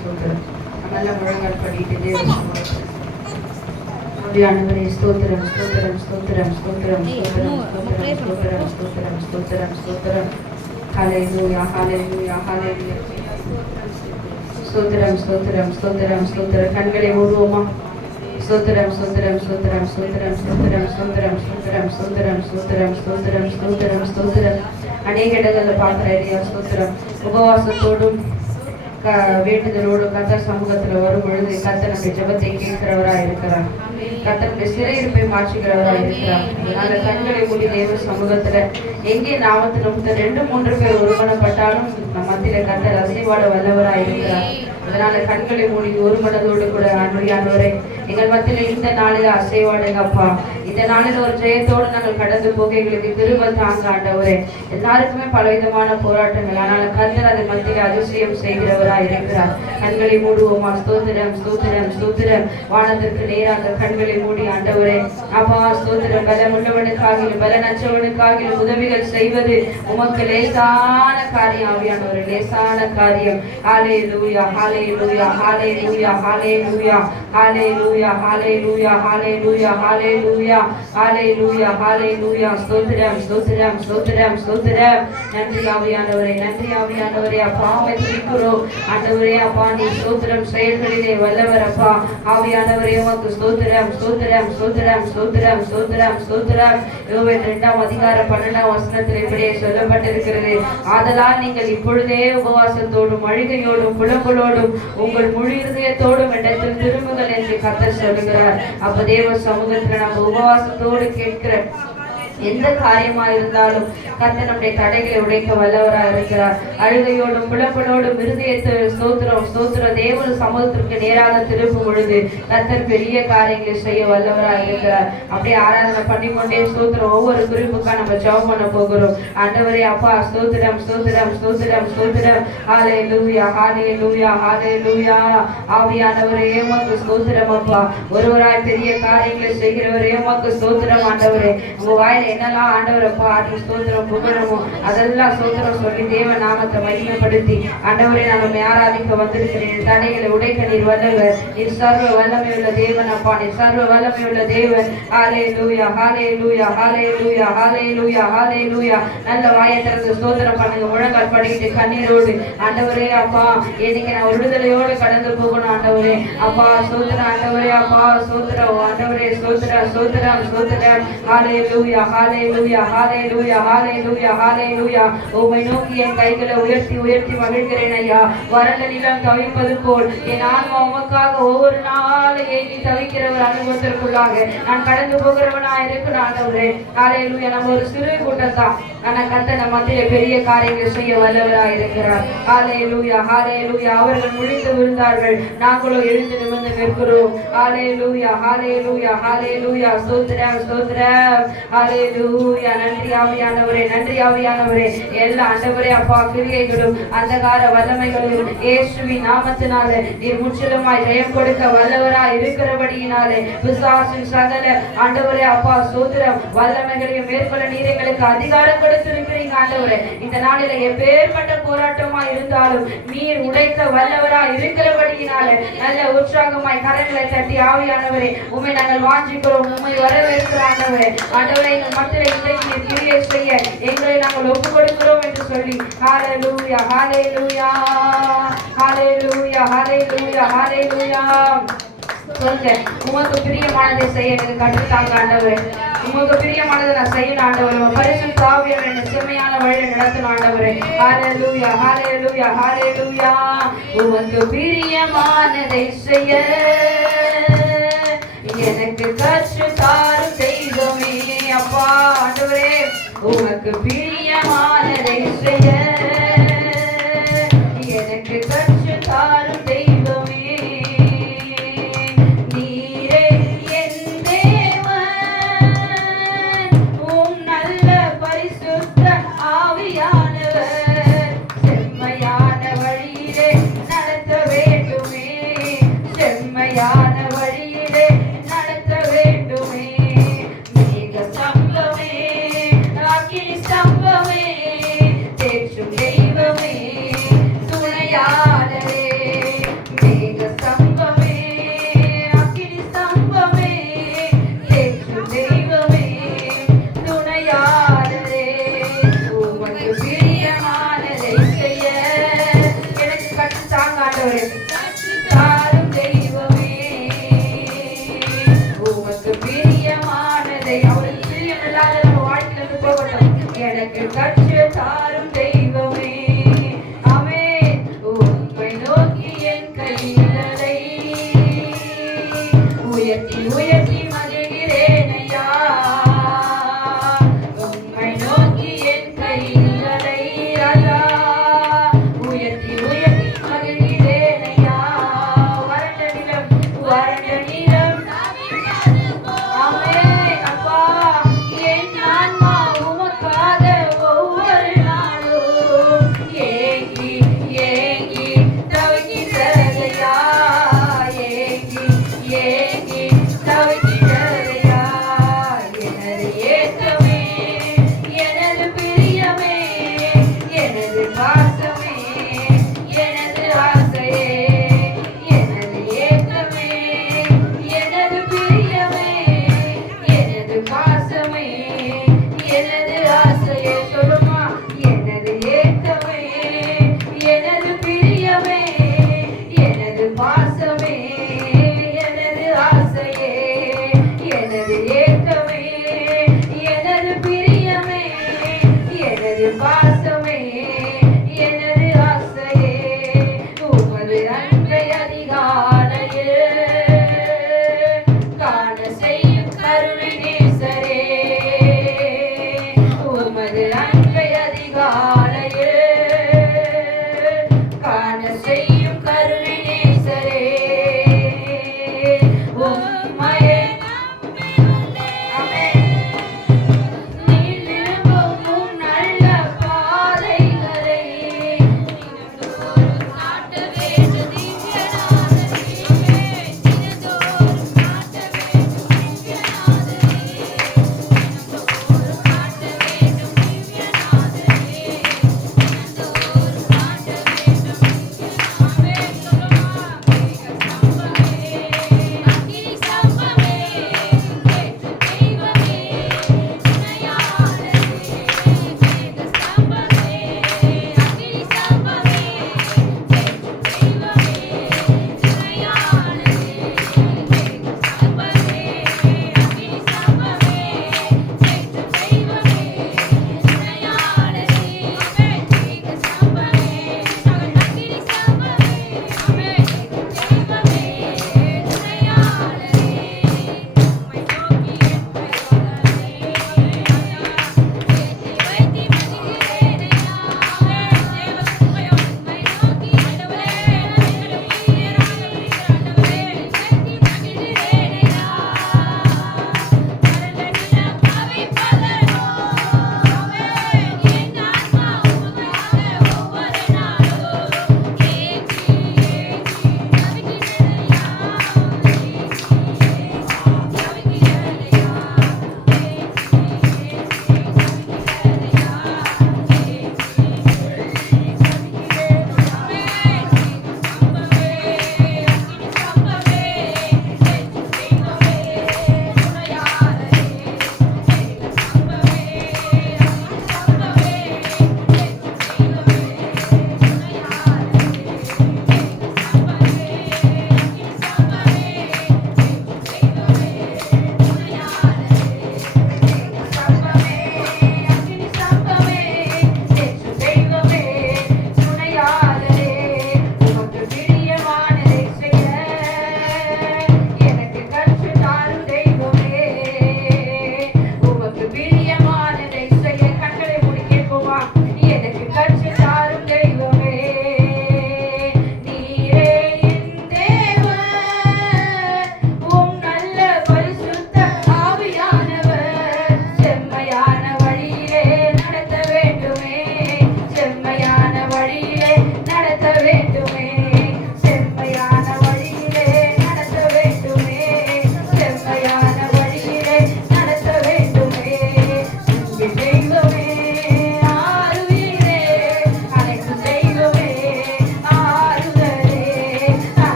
ஸ்தோத்திரம். நல்ல முழங்கால் படிட்டு தேவ ஆவியானவரே ஸ்தோத்திரம் ஸ்தோத்திரம் ஸ்தோத்திரம் ஸ்தோத்திரம் ஸ்தோத்திரம் ஸ்தோத்திரம் ஸ்தோத்திரம் ஸ்தோத்திரம் ஸ்தோத்திரம். ஹல்லேலூயா ஹல்லேலூயா ஹல்லேலூயா. ஸ்தோத்திரம் ஸ்தோத்திரம் ஸ்தோத்திரம் ஸ்தோத்திரம். கண்களை மூடுவோமா? ஸ்தோத்திரம் ஸ்தோத்திரம் ஸ்தோத்திரம் ஸ்தோத்திரம் ஸ்தோத்திரம் ஸ்தோத்திரம் ஸ்தோத்திரம் ஸ்தோத்திரம் ஸ்தோத்திரம் ஸ்தோத்திரம் ஸ்தோத்திரம் ஸ்தோத்திரம். அநேக இடங்களில் பார்க்குற இல்லையா ஸ்தோத்திரம். உபவாசத்தோடும் வேண்டுதலோடு கர்த்தர் சமூகத்தில் வரும் பொழுது கர்த்தர் நம்முடைய ஜெபத்தை கேட்கிறவராக இருக்கிறார். கர்த்தருடைய சிறையிருப்பை மாற்றுகிறவராக இருக்கிறார். அதனால கண்களை மூடி தேவ சமூகத்துல எங்கே நாமத்தில் 2-3 பேர் ஒருமனப்பட்டாலும் நம் மத்தியில கர்த்தர் அசைவாட வல்லவராக இருக்கிறார். அதனால கண்களை மூடி ஒரு மனதோடு கூட ஆண்டவரே எங்கள் மத்தியில இந்த நாளில அசைவாடுங்கப்பா. இந்த நாளில் ஒரு ஜெயத்தோடு நாங்கள் கடந்து போக எங்களுக்கு கிருபை தாங்க ஆண்டவரே. எல்லாருக்குமே பலவிதமான போராட்டங்கள், ஆனால் கர்த்தர் அதை மத்தியில அதிசயம் செய்கிறவராக இருக்கிறார். கண்களை மூடுவோமா? ஸ்தோத்திரம் ஸ்தோத்திரம் ஸ்தோத்திரம். வானத்திற்கு நேராக கண்களை மூடி ஆண்டவரே அப்பா ஸ்தோத்திரம். பலமுள்ளவனுக்காகிலும் பலனற்றவனுக்காகிலும் உதவிகள் செய்வது உமக்கு லேசான காரியம் ஆவியானவரே, லேசான காரியம். ஹல்லேலூயா ஹல்லேலூயா ஹல்லேலூயா ஹல்லேலூயா ஹல்லேலூயா ஹல்லேலூயா ஹல்லேலூயா ஹல்லேலூயா ஹல்லேலூயா ஹல்லேலூயா. ஸ்தோத்திரம் ஸ்தோத்திரம் ஸ்தோத்திரம் ஸ்தோத்திரம். நன்றி ஆவியானவரே, நன்றி ஆவியானவரே. அப்பா துதிக்கிறோம் ஆண்டவரே. அப்பா நீ ஸ்தோத்திரம் செயல்களிலே வல்லவர் அப்பா. ஆவியானவரே உமக்கு ஸ்தோத்திரம் ஸ்தோத்திரம் ஸ்தோத்திரம் ஸ்தோத்திரம் ஸ்தோத்திரம் ஸ்தோத்திரம். யோவேல் 2:12 இப்படியே சொல்லப்பட்டிருக்கிறது. ஆதலால் நீங்கள் இப்பொழுதே உபவாசத்தோடும் அழுகையோடும் புலம்பலோடும் உங்கள் முழு இருதயத்தோடும் இடத்தில் திரும்புங்கள் என்று கர்த்தர் சொல்லுகிறார். அப்ப தேவ சமூகத்துல நம்ம உபவாசத்தோடு கேட்கிற எந்த காரியமா இருந்தாலும் கர்த்தர் நம்முடைய தடைகளை உடைக்க வல்லவராக இருக்கிறார். அழுகையோடும் புலம்பலோடும் இருதயத்தை ஸ்தோத்திரம் ஸ்தோத்திரம் தேவ சமூகத்திற்கு நேராக திரும்பும் பொழுது கர்த்தர் பெரிய காரியங்களை செய்ய வல்லவராக இருக்கிறார். அப்படியே ஆராதனை பண்ணிக்கொண்டே ஸ்தோத்திரம் ஒவ்வொரு குறிப்புக்கா நம்ம ஜெபம் பண்ண போகிறோம். ஆண்டவரே அப்பா ஸ்தோத்திரம் ஸ்தோத்திரம் ஸ்தோத்திரம் ஸ்தோத்திரம். ஹல்லேலூயா ஹல்லேலூயா ஹல்லேலூயா. ஆவியானவரே உமக்கு ஸ்தோத்திரம் அப்பா. ஒருவராய் பெரிய காரியங்களை செய்கிறவரே உமக்கு ஸ்தோத்திரம் ஆண்டவரே. உங்க வாயில என்னெல்லாம் ஆண்டவரை பாடி ஸ்தோத்திரம் புகழமோ அதெல்லாம் ஸ்தோத்திரம் சொல்லி தேவ நாமத்தை மகிமைப்படுத்தி ஆண்டவரே நான் ஆராதிக்க வந்திருக்கிறேன். தடைகளை உடைக்க நீர் வல்லவர். நீர் சர்வ வல்லமை உள்ள தேவன் அப்பா. நீர் சர்வ வல்லமை உள்ள தேவன். ஹல்லேலூயா ஹல்லேலூயா ஹல்லேலூயா ஹல்லேலூயா ஹல்லேலூயா. நல்ல வாயை திறந்து ஸ்தோத்திரம் பண்ணுங்க. முழங்கால் படிக்கிட்டு கண்ணீரோடு ஆண்டவரே அப்பா இன்னைக்கு நான் விடுதலையோடு கடந்து போகணும் ஆண்டவரே அப்பா. ஸ்தோத்திரம் ஆண்டவரே அப்பா ஸ்தோத்திரம் ஆண்டவரே ஸ்தோத்திரம் ஸ்தோத்திரம் ஸ்தோத்திரம். ஹல்லேலூயா ஹல்லேலூயா ஹல்லேலூயா ஹல்லேலூயா ஹல்லேலூயா. உம்மை நோக்கி என் கைகளை உயர்த்தி உயர்த்தி மகிழ்கிறேன் ஐயா. வறண்ட நிலம் தவிப்பது போல் என் ஆன்மா உமக்காக ஒவ்வொரு நாளும் ஏங்கி தவிக்கிறவர் அனுபவத்திற்குள்ளாக நான் கடந்து போகிறவனா இருக்கிறேன் ஆண்டவரே. ஹல்லேலூயா. நம்ம ஒரு சிறு கூட்டத்தான் ஆனா கர்த்தர் நம்ம மத்தியிலே பெரிய காரியங்கள் செய்ய வல்லவராக இருக்கிறார். ஹல்லேலூயா ஹல்லேலூயா. அவர்கள் முடிந்து விழுந்தார்கள், நாங்களும் எழுந்து நிமிர்ந்து நிற்கிறோம். ஹல்லேலூயா ஹல்லேலூயா ஹல்லேலூயா. ஸ்தோத்திரம் ஸ்தோத்திரம். ஹல்லேலூயா. நன்றி ஆவியானவரே, நன்றி ஆவியானவரே. எல்லா ஆண்டவரே அப்பா கிரியைகளும் அந்தகார வல்லமைகளும் இயேசுவின் நாமத்தினாலே நீர் முற்றிலுமாய் ஜெயம் கொடுக்க வல்லவராய் இருக்கிறபடியினாலே பிசாசின் சகல ஆண்டவரே அப்பா ஸ்தோத்திரம் வல்லமைகளையும் மேற்கொள்ள நீர் எங்களுக்கு அதிகாரம் கொடுத்திருக்கிறீங்க ஆண்டவரே. இந்த நாளில எப்பேற்பட்ட போராட்டமா இருந்தாலும் நீர் உடைக்க வல்லவராய் இருக்கிறபடியினாலே நல்ல உற்சாகமாய் கரங்களை தட்டி ஆவியானவரே உம்மை நாங்கள் வாஞ்சிக்கிறோம். உம்மை வரவேற்கிற ஆண்டவரே ஆண்டவரே எங்கள் மத்தியிலே இன்றைக்கு நீர் கிரியை செய்ய எங்களை நாங்கள் ஒப்புக் கொடுக்கிறோம் என்று சொல்லி ஹல்லேலூயா ஹல்லேலூயா ஹல்லேலூயா ஹல்லேலூயா ஹல்லேலூயா. சொல்லுங்க உமக்கு பிரியமானதை செய்ய எனக்கு கற்றுத்தாங்க ஆண்டவரே. உமக்கு பிரியமானதை நான் செய்யணும் ஆண்டவரே. பரிசுத்த ஆவியானவரே என்னை செம்மையான வழியில் நடத்தணும் ஆண்டவரே. ஹல்லேலூயா ஹல்லேலூயா ஹல்லேலூயா. உமக்கு பிரியமானதை செய்ய எனக்கு கற்றுத்தாரும் தெய்வமே அப்பா. ஆண்டவரே உமக்கு பிரியமானதை செய்ய எனக்கு கற்றுத்தாரும் தெய்வமே. நீரே என் தேவன், உம் நல்ல பரிசுத்த ஆவியானவர் செம்மையான வழியிலே நடத்த வேண்டுமே. செம்மையான வழியிலே நடத்த வேண்டுமே. மேக ஸ்தம்பமே அக்கினி ஸ்தம்பமே தேற்ற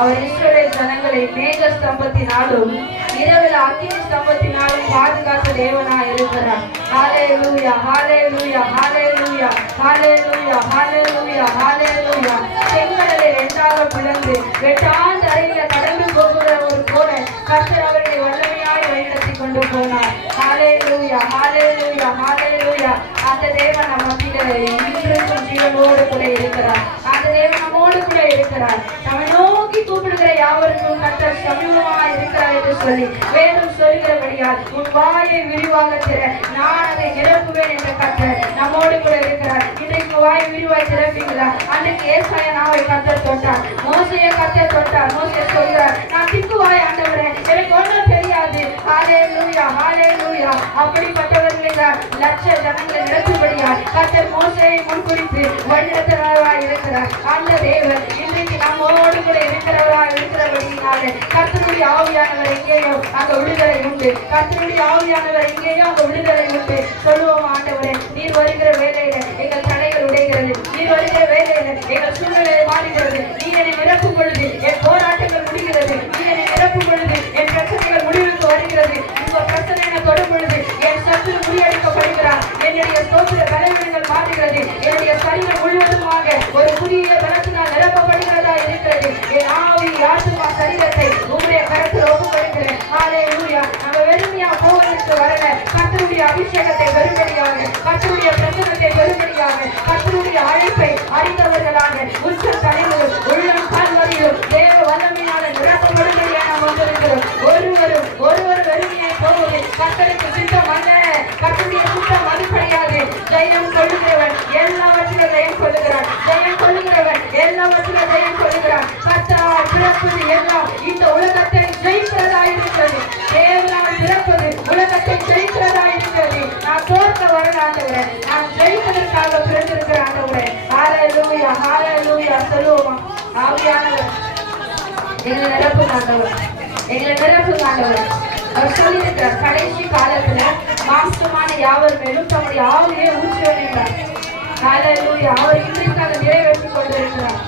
அவர் இஸ்ரவேல் ஜனங்களை மேக ஸ்தம்பத்தினாலும் இரவில் அக்கினி ஸ்தம்பத்தினாலும் பாதுகாத்த தேவனாய் இருக்கிறார். ஹalleluya ஹalleluya ஹalleluya ஹalleluya ஹalleluya ஹalleluya. செங்கடலை இரண்டாக பிளந்து வெட்டாந்தரையில கடந்து போகிற ஒரு போல கர்த்தர் அவர்களை வல்லமையாய் வழிநடத்தி கொண்டு போனார். ஹalleluya ஹalleluya ஹalleluya. அந்த தேவன் நம்ம மத்தியிலே இன்றைக்கும் ஜீவனோடு கூட இருக்கிறார். அந்த தேவன் நம்மோடு கூட இருக்கிறார். நம்மை நோக்கி கூப்பிடுகிற யாவருக்கும் கர்த்தர் சமீபமாய் இருக்கிறார் என்று சொல்லி வேதம் சொல்கிறபடியால் உன் வாயை விரிவாக திற, நான் அதை நிரப்புவேன் என்ற கர்த்தர் நம்மோடு கூட இருக்கிறார். இன்றைக்கு வாய் விரிவாய் திறப்பீங்களா? அன்றைக்கு ஏசாயா நாவை கர்த்தர் தொட்டார், மோசையை கர்த்தர் தொட்டார். மோசே சொல்கிறார், நான் திக்குவாய் ஆண்டவரே, எனக்கு ஒன்றும் தெரியாது. ஹalleluya ஹalleluya. அப்படிப்பட்டவர்களை லட்ச ஜனங்களை நிரப்பும்படியால் கர்த்தர் மோசேயை முன்குறித்து வழிநடத்துகிறவராய் இருக்கிறார். அந்த தேவன் இன்றைக்கு நம்மோடு கூட இருக்கிறவராய் இருக்கிறபடியினாலே கர்த்தருடைய ஆவியானவர் எங்கேயோ அங்க விடுதலை உண்டு. கர்த்தருடைய ஆவியானவர் எங்கேயோ அங்க விடுதலை உண்டு. சொல்லுவோம், ஆண்டவரே, நீர் வருகிற வேலையில எங்கள் தடைகள் உடைகிறது, நீர் வருகிற வேலையில எங்கள் சூழ்நிலை மாறுகிறது, நீர் என்னை நிரப்பும் பொழுது என் போராட்டங்கள் முடிகிறது, நீர் என்னை நிரப்பும் பொழுது என் பிரச்சனைகள் முடிவுக்கு வருகிறது, உங்க பிரச்சனை என தொடும் பொழுது என் சத்துரு முறியடிக்கப்படுகிறார், என்னுடைய ஸ்தோத்திர பலவீனங்கள் மாறுகிறது, என்னுடைய சரீரம் முழுவதுமாக ஒரு புதிய பலத்தினால் நிரப்பப்படுகிறதா இருக்கிறது. என் ஆவி ஆத்துமா சரீரத்தை உங்களுடைய கருத்தில் ஒப்புக்கொடுக்கிறேன். ஹalleluya. நம்ம வெறுமையா போவதற்கு வரல, கர்த்தருடைய அபிஷேகத்தை பெறும்படியாக, கர்த்தருடைய பிரசன்னத்தை பெறும்படியாக, கர்த்தருடைய அழைப்பை அறிந்தவர்களாக உச்ச தலைவரும் உள்ளம் கால்வரையிலும் தேவ வல்லமையான நிரப்பப்படும்படியாக நாம் வந்திருக்கிறோம். ஒருவர் வெறுமையாய் போவது கர்த்தருக்கு சித்தம் அல்ல. கர்த்தருடைய சித்தம் அது கிடையாது. ஜெயம் கொள்ளுகிறவன் எல்லாவற்றிலும் ஜெயம் கொள்ளுகிறான். ஜெயம் கொள்ளுகிறவன் எல்லாவற்றிலும் ஜெயம் கொள்ளுகிறான். கர்த்தரால் பிறப்பது எல்லாம் இந்த உலகத்தை ஜெயிக்கிறதா இருக்கிறது. தேவனால் பிறப்பது உலகத்தை ஜெயிக்கிறதா இருக்கிறது. நான் தோற்க வரல ஆண்டவரே, நான் ஜெயிப்பதற்காக பிறந்திருக்கிற ஆண்டவரே. ஹalleluya ஹalleluya. சொல்லுவோமா, ஆவியானவர் எங்களை நிரப்பும் ஆண்டவர், எங்களை நிரப்பும் ஆண்டவர். அவர் சொல்லியிருக்கிறார், கடைசி காலத்துல மாம்சமான யாவர் மேலும் தம்முடைய ஆவியை ஊற்றுவேன் என்றார். ஹalleluya. அவர் இன்றைக்காக நிறைவேற்றிக் கொண்டிருக்கிறார்.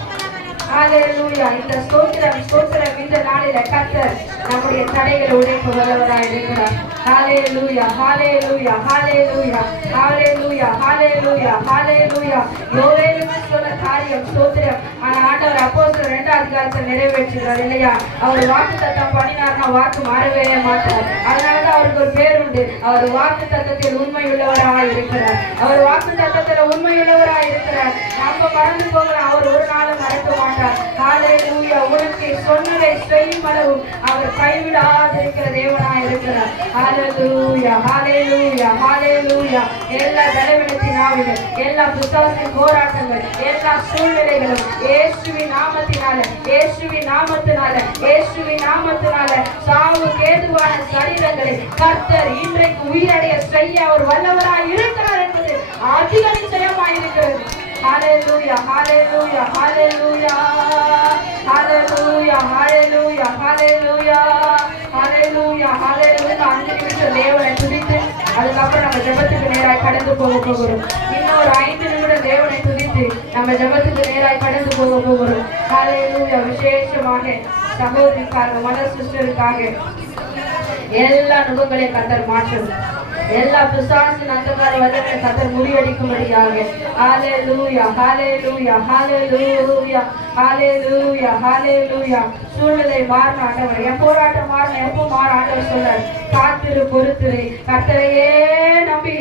ஹalleluya. இந்த ஸ்தோத்திரம் இந்த நாளில கர்த்தர் நம்முடைய தடைகளை உடைக்க வல்லவராய் இருக்கிறார். ஹalleluya ஹalleluya ஹalleluya ஹalleluya ஹalleluya ஹalleluya. யோவேலுக்கு சொன்ன காரியம் ஸ்தோத்திரம். ஆனா ஆண்டவர் அப்போஸ்தலர் 2 அதிகாரத்தில் நிறைவேற்றுகிறார் இல்லையா? அவர் வாக்குத்தத்தம் பண்ணினார்னா வாக்கு மாறவே மாட்டார். அதனாலதான் அவருக்கு ஒரு பேர் உண்டு. அவர் வாக்குத்தத்தத்தில் உண்மையுள்ளவராய் இருக்கிறார். அவர் வாக்குத்தத்தத்தில் உண்மையுள்ளவராய் இருக்கிறார். நம்ம மறந்து போகலாம், அவர் ஒரு நாளும் மறக்க மாட்டார். ஹalleluya. உனக்கு சொன்னதை செய்யும் அளவு அவர் கைவிடாதிருக்கிற தேவனாய் இருக்கிறார். ஹalleluya ஹalleluya ஹalleluya. எல்லா பலவீனத்தின் ஆவிகள், எல்லா பிசாசின் போராட்டங்கள், எல்லா சூழ்நிலைகளும் இயேசுவின் நாமத்தினால, இயேசுவின் நாமத்தினால, இயேசுவின் நாமத்தினால சாவு கேதுவான சரீரங்களை கர்த்தர் இன்றைக்கு உயிரடைய செய்ய அவர் வல்லவராய் இருக்கிறார் என்பது அதிக நிச்சயமாய் இருக்கிறது. ஹalleluya ஹalleluya ஹalleluya ஹalleluya ஹalleluya ஹalleluya ஹalleluya ஹalleluya. 5 நிமிஷம் தேவனை துதித்து அதுக்கப்புறம் நம்ம ஜெபத்துக்கு நேராய் கடந்து போகிறோம். இன்னும் ஒரு 5 நிமிடம் தேவனை துதித்து நம்ம ஜெபத்துக்கு நேராய் கடந்து போகிறோம். ஹalleluya. விசேஷமாக சகோதரிக்காக, மத சிஸ்டருக்காக எல்லா நுகங்களையும் கர்த்தர் மாற்றும். எல்லா பிசாசின் அந்தகார வல்லமையை கர்த்தர் முறியடிக்கும்படியாக. ஹalleluya ஹalleluya ஹalleluya ஹalleluya ஹalleluya. சூழ்நிலை மாறின ஆண்டவர், என் போராட்டம் மாறின எப்போ மாற ஆண்டவர் சொல்றார், காத்திரு பொறுத்திரு, கர்த்தரையே நம்பி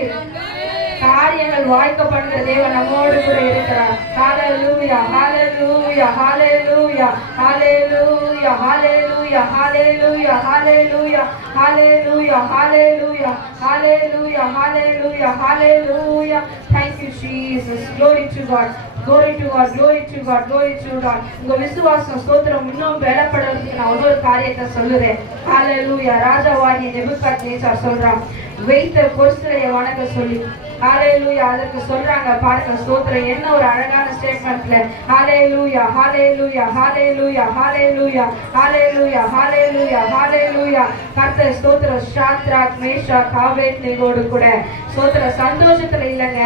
காரியங்கள் வாய்க்கப்படுகிற தேவன் நம்மோடு கூட இருக்கிறார். ஹalleluya ஹalleluya ஹalleluya ஹalleluya ஹalleluya ஹalleluya ஹalleluya ஹalleluya ஹalleluya ஹalleluya ஹalleluya ஹalleluya. Thank you Jesus. Glory to God. Glory to God. Glory to God. Glory to God. உங்க விசுவாசம் ஸ்தோத்திரம் இன்னும் பலப்படுறதுக்கு நான் ஒரு காரியத்தை சொல்லுறேன். ஹalleluya. ராஜாவாகிய நேபுகாத்நேச்சார் சொல்றான், வைத்த பொருட்களை வணங்க சொல்லி ஹalleluya. அதற்கு சொல்றாங்க பாருங்க ஸ்தோத்திரம், என்ன ஒரு அழகான ஸ்டேட்மென்ட்ல ஹalleluya ஹalleluya ஹalleluya ஹalleluya ஹalleluya ஹalleluya ஹalleluya. கர்த்தர் ஸ்தோத்திரம் ஷாத்ராக் மேஷாக் ஆபேத்நேகோடு கூட ஸ்தோத்திரம் சந்தோஷத்துல இல்லைங்க,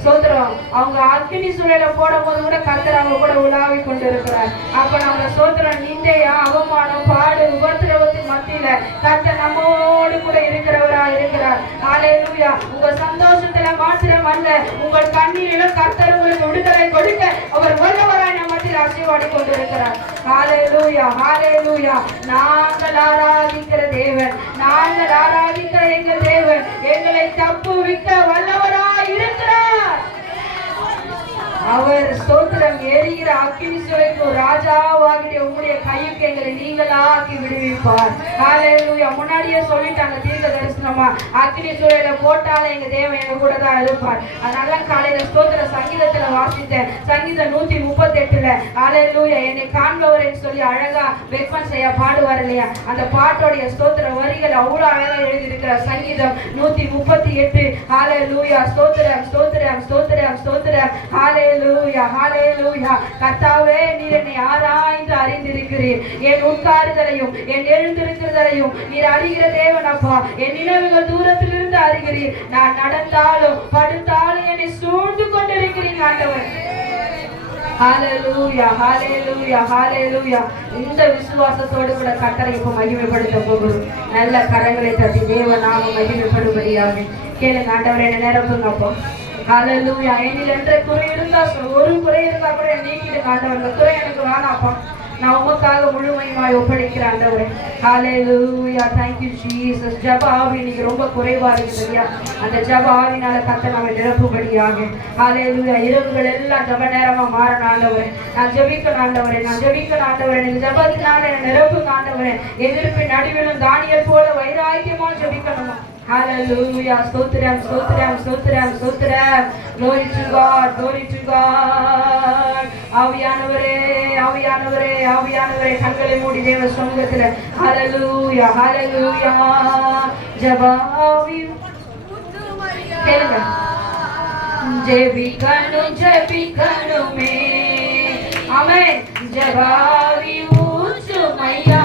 ஸ்தோத்திரம் அவங்க அக்னி சூழல போடும்போது கூட கர்த்தர் அவங்க கூட உலாவி கொண்டு இருக்கிறார். அப்ப நம்ம ஸ்தோத்திரம் நிந்தையா அவமானம் பாடு உபத்திரவத்தின் மத்தியில கர்த்தர் நம்மோடு கூட இருக்கிறவரா இருக்கிறார். ஹalleluya. உங்க சந்தோஷத்துல மாத்திரம் அல்ல, உங்கள் கண்ணீரிலும் கர்த்தர் உங்களுக்கு விடுதலை கொடுக்க அவர் வல்லவராய் நம்ம மத்தியில் ஆசீர்வாடி கொண்டு இருக்கிறார். ஹalleluya ஹalleluya. நாங்கள் ஆராதிக்கிற தேவன், நாங்கள் ஆராதிக்கிற எங்கள் தேவன் எங்களை தப்புவிக்க வல்லவராய் இருக்கிறார். அவர் ஸ்தோத்திரம் எரிகிற அக்கினி சூளைக்கு ராஜாவாகிய உங்களுடைய கையுக்கு எங்களை நீங்களாக்கி விடுவிப்பார். ஹalleluya. முன்னாடியே சொல்லிட்டாங்க தீர்க்க தரிசனமா, அக்கினி சூளையில போட்டாலே எங்க தேவன் எங்க கூட தான் இருப்பார். அதனால காலையில ஸ்தோத்திர சங்கீதத்துல வாசித்தேன், சங்கீதம் 138ல ஹalleluya. என்னை காண்பவரேன்னு சொல்லி அழகா வெக்மன் செய்ய பாடுவார் இல்லையா, அந்த பாட்டோடைய ஸ்தோத்திர வரிகள் அவ்வளவு அழகா எழுதியிருக்கிற சங்கீதம் 138. ஹalleluya. ஸ்தோத்திரம் ஸ்தோத்திரம் ஸ்தோத்திரம் ஸ்தோத்திரம். ஹalleluya ஹalleluya. கர்த்தாவே நீர் என்னை ஆராய்ந்து அறிந்திருக்கிறீர், என் உட்காருதலையும் என் எழுந்திருக்கிறதையும் நீர் அறிகிற தேவன் அப்பா. என் நினைவுகள் தூரத்திலிருந்து அறிகிறீர், நான் நடந்தாலும் படுத்தாலும் என்னை சூழ்ந்து கொண்டிருக்கிறீர் ஆண்டவர். ஹalleluya ஹalleluya ஹalleluya. இந்த விசுவாசத்தோடு கூட கர்த்தரை இப்ப மகிமைப்படுத்த போகிறோம். நல்ல கரங்களை தட்டி தேவ நாமம் மகிமைப்படும்படியாக கேளுங்க. ஆண்டவரே என்ன நிரப்புங்க அப்போ. ஹalleluya. என்னில் என்ற குறை இருந்தா, ஒரு குறை இருந்தா கூட நீக்கிடுங்க ஆண்டவர். அந்த குறை எனக்கு வேணாப்பா, நான் உமக்காக முழுமையுமாய் ஒப்படைக்கிறேன் ஆண்டவரே. ஹalleluya. thank you jesus. ஜெப ஆவி இன்னைக்கு ரொம்ப குறைவா இருக்குது ஐயா, அந்த ஜெப ஆவினால கர்த்தர் நம்மை நிரப்பும்படியாக. ஹalleluya. இரவுகள் எல்லாம் ஜெப நேரமா மாறணும் ஆண்டவரே. நான் ஜெபிக்கணும் ஆண்டவரே, நான் ஜெபிக்கணும் ஆண்டவரே. நீங்க ஜெபத்தினால என்னை நிரப்புங்க ஆண்டவரே. எதிர்ப்பின் நடுவிலும் தானியேல் போல வைராக்கியமா ஜெபிக்கணும். Hallelujah. Stotram, stotram, stotram, stotram. Glory to God, glory to God. ஆவியானவரே, ஆவியானவரே, ஆவியானவரே, கண்களை மூடி தேவ சமூகத்திலே Hallelujah, Hallelujah. ஜெபாவி கேளுங்க. ஜெபிக்கணும் ஜெபிக்கணுமே, ஆமென். ஜெபாவி ஊற்றுமையா,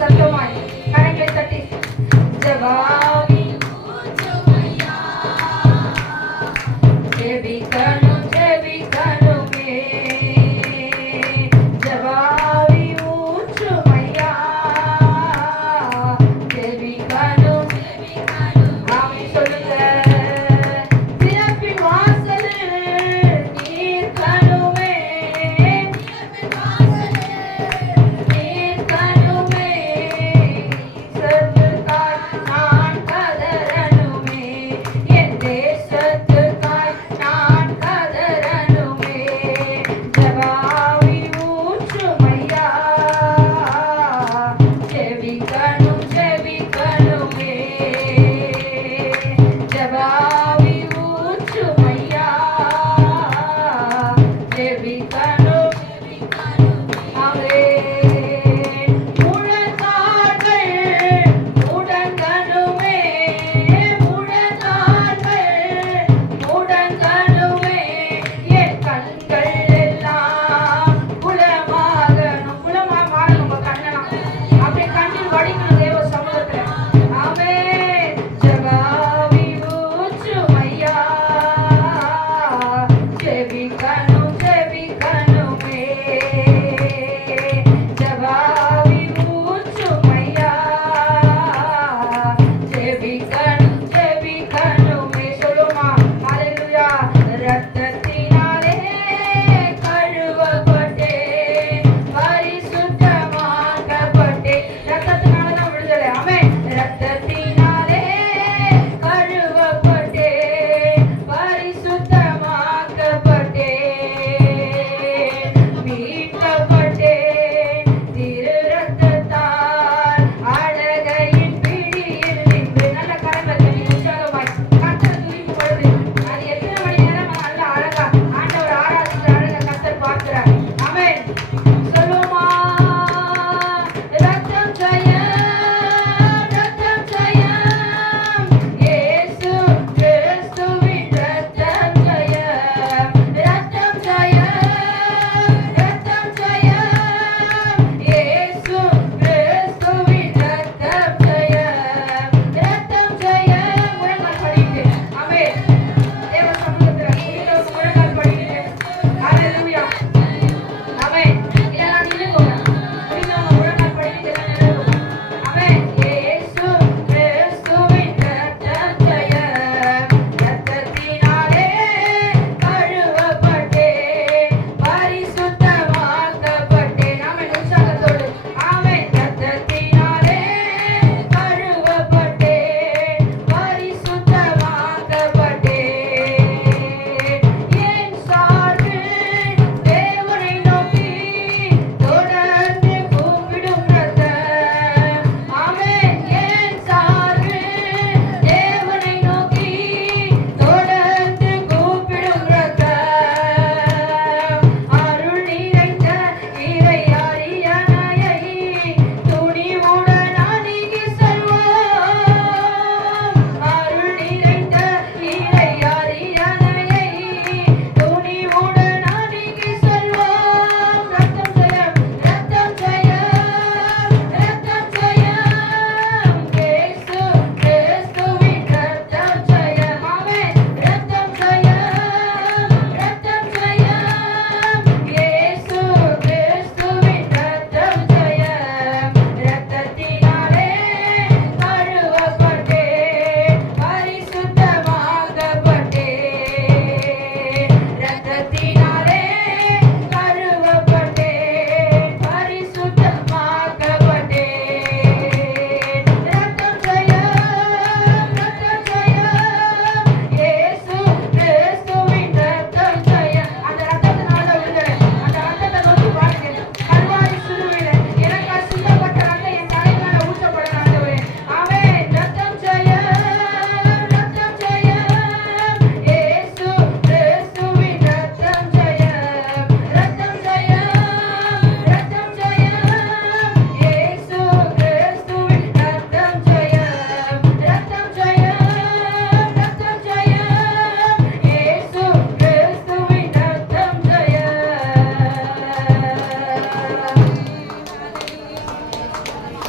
சத்தமாய் கரங்களை தட்டி ஜெபாவி ஊற்றுமையா, ஜெபிக்கணும் ஜெபிக்கணுமே, ஜெபாவி ஊற்றுமையா, ஜெபிக்கணும் ஜெபிக்கணும். ஆமென் சொல்லுங்க. திறப்பின் வாசலில் நீர்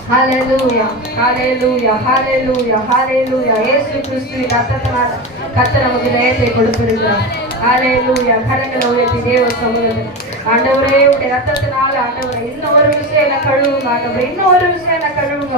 ஹalleluya ஹalleluya ஹalleluya ஹalleluya. இயேசு கிறிஸ்துவின் ரத்தத்தினால கர்த்தர் நமக்கு ஜெயத்தை கொடுத்திருக்கிறார். ஹalleluya. கரங்களை உயர்த்தி தேவ சமூகத்தில் ஆண்டவரே உடைய ரத்தத்தினால ஆண்டவரே இன்னொரு விஷயம் என்ன கழுவுங்க ஆண்டவரே, இன்னொரு விஷயம் என்ன கழுவுங்க.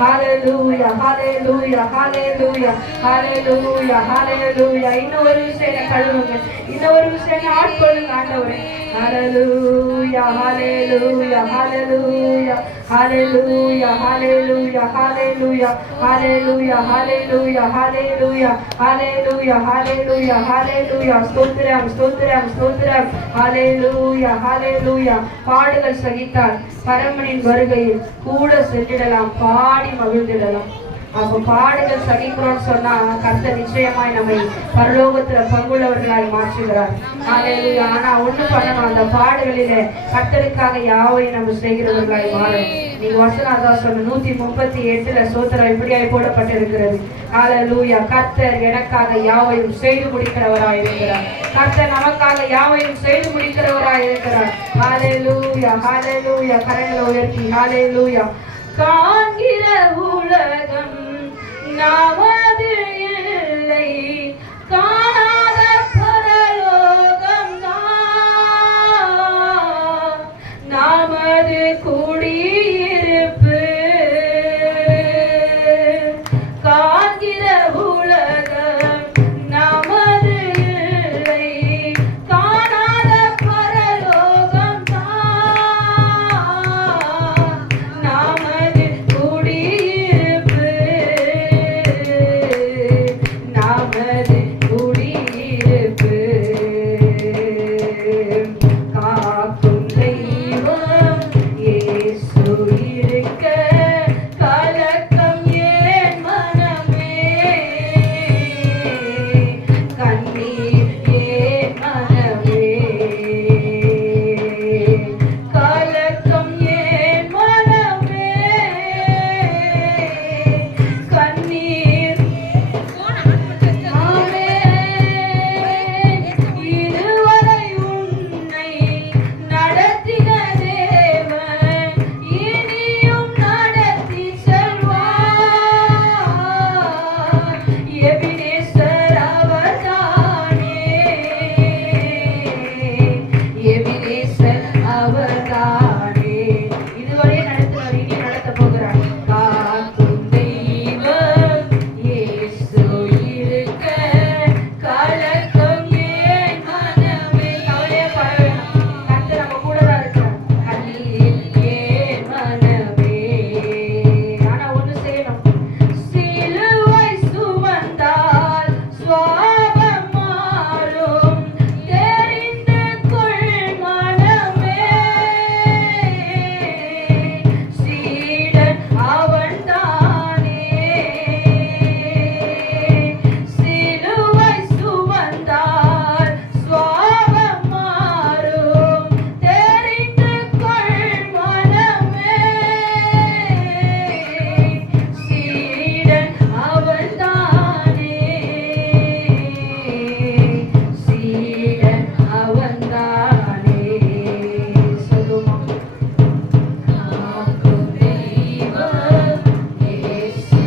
ஹalleluya ஹalleluya ஹalleluya ஹalleluya ஹalleluya. இன்னொரு விஷயம் என்ன கழுவுங்க, இன்னொரு விஷயம் ஆட்கொள்ளுங்க ஆண்டவரே. ஹalleluya ஹalleluya ஹalleluya ஹalleluya ஹalleluya ஹalleluya ஹalleluya ஹalleluya ஹalleluya ஹalleluya ஹalleluya ஹalleluya. ஸ்தோத்திரம் ஸ்தோத்திரம் ஸ்தோத்திரம். ஹalleluya ஹalleluya. பாடுகள் சகித்தால் பரமனின் வருகையில் கூட சென்றிடலாம், பாடி மகிழ்ந்திடலாம். அப்போ பாடுகள் சகிக்கிறோம்னு சொன்னா கர்த்தர் நிச்சயமாய் நம்மை பரலோகத்துல பங்குள்ளவர்களாய் மாற்றுகிறார். ஹalleluya. ஆனா ஒண்ணு பண்ணணும், அந்த பாடுகளிலே கர்த்தருக்காக யாவையும் நம்ம செய்கிறவர்களாய் மாறணும். நீங்க வசனம் சொன்ன 138 ஸ்தோத்திரம் இப்படியாய் போடப்பட்டிருக்கிறது. ஹalleluya. கர்த்தர் எனக்காக யாவையும் செய்து முடிக்கிறவராய் இருக்கிறார். கர்த்தர் நமக்காக யாவையும் செய்து முடிக்கிறவராய் இருக்கிறார். ஹalleluya ஹalleluya. கரங்களை உயர்த்தி ஹalleluya. காண்கிற உலகம் நமது இல்லை, காணாத பரலோகம் நமது குடியிருப்பு. காண்கிற உலகம் நமது இல்லை, காணாத பரலோகம் நமது குடியிருப்பு. நமது குடியிருப்பு. காக்கும் தெய்வம் இயேசு இருக்க கலக்கம் ஏன் மனமே, கண்ணீர் ஏன் மனமே, கலக்கம் ஏன் மனமே, கண்ணீர். இதுவரை உன்னை நடத்தின தேவன் இனியும் நடத்தி செல்வார். எபினேசர் அவர்தானே, எபினேசர் அவர்தானே. இதுவரை நடத்தினார், இனி நடத்த போகிறார். காக்கும் தெய்வம் இயேசு இருக்க கலக்கம் ஏன் மனமே. கவலையே பட வேண்டாம், கர்த்தர் நம்ம கூட தான் இருக்கிறார். கண்ணீர் ஏன் மனமே. ஆனா ஒண்ணு செய்யணும், சிலுவை சுமந்தால் சுவாபம் மாறும், தெரிந்து கொள் மனமே. சீடன் அவன்தானே, சிலுவை சுமந்தால் சுவாபம் மாறும், தெரிந்து கொள் மனமே. சீடன் அவன்தானே, சீடன் அவன்தானே. சொல்லுமா. காக்கும் தெய்வம் இயேசு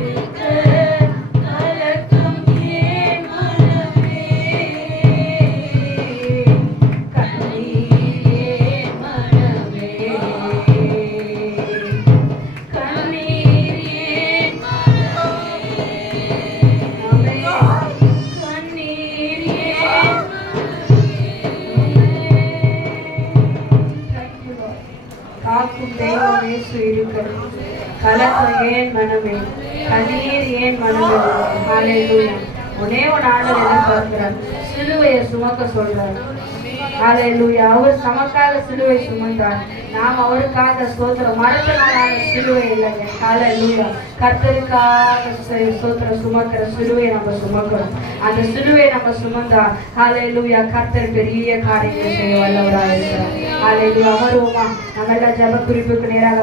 இருக்க கலக்கம் ஏன் மனமே, கண்ணீர் ஏன் மனமே, கண்ணீர் ஏன் மனமே, கண்ணீர் ஏன் மனமே. காக்கும் தெய்வம் இயேசு இருக்கிறது, கலக்கம் ஏன் மனமே, கண்ணீர் ஏன் மனமே. ஹalleluya. ஒரே ஒரு ஆண்டவர் என்ன சொல்றார், சிலுவையை சுமக்க சொல்றார். ஹalleluya. அவர் நமக்காக சிலுவை சுமந்தார், நாம் அவருக்காக ஸ்தோத்திரம். மரத்தினாலான சிலுவை இல்லைங்க. ஹalleluya. கர்த்தருக்காக ஸ்தோத்திரம் சுமக்கிற சிலுவை நம்ம சுமக்கிறோம். அந்த சிலுவை நம்ம சுமந்தா ஹalleluya கர்த்தர் பெரிய காரியங்களை செய்ய வல்லவராக இருக்கிறார். ஹalleluya. அமருவோமா. நம்ம எல்லாம் ஜெப குறிப்புக்கு நேராக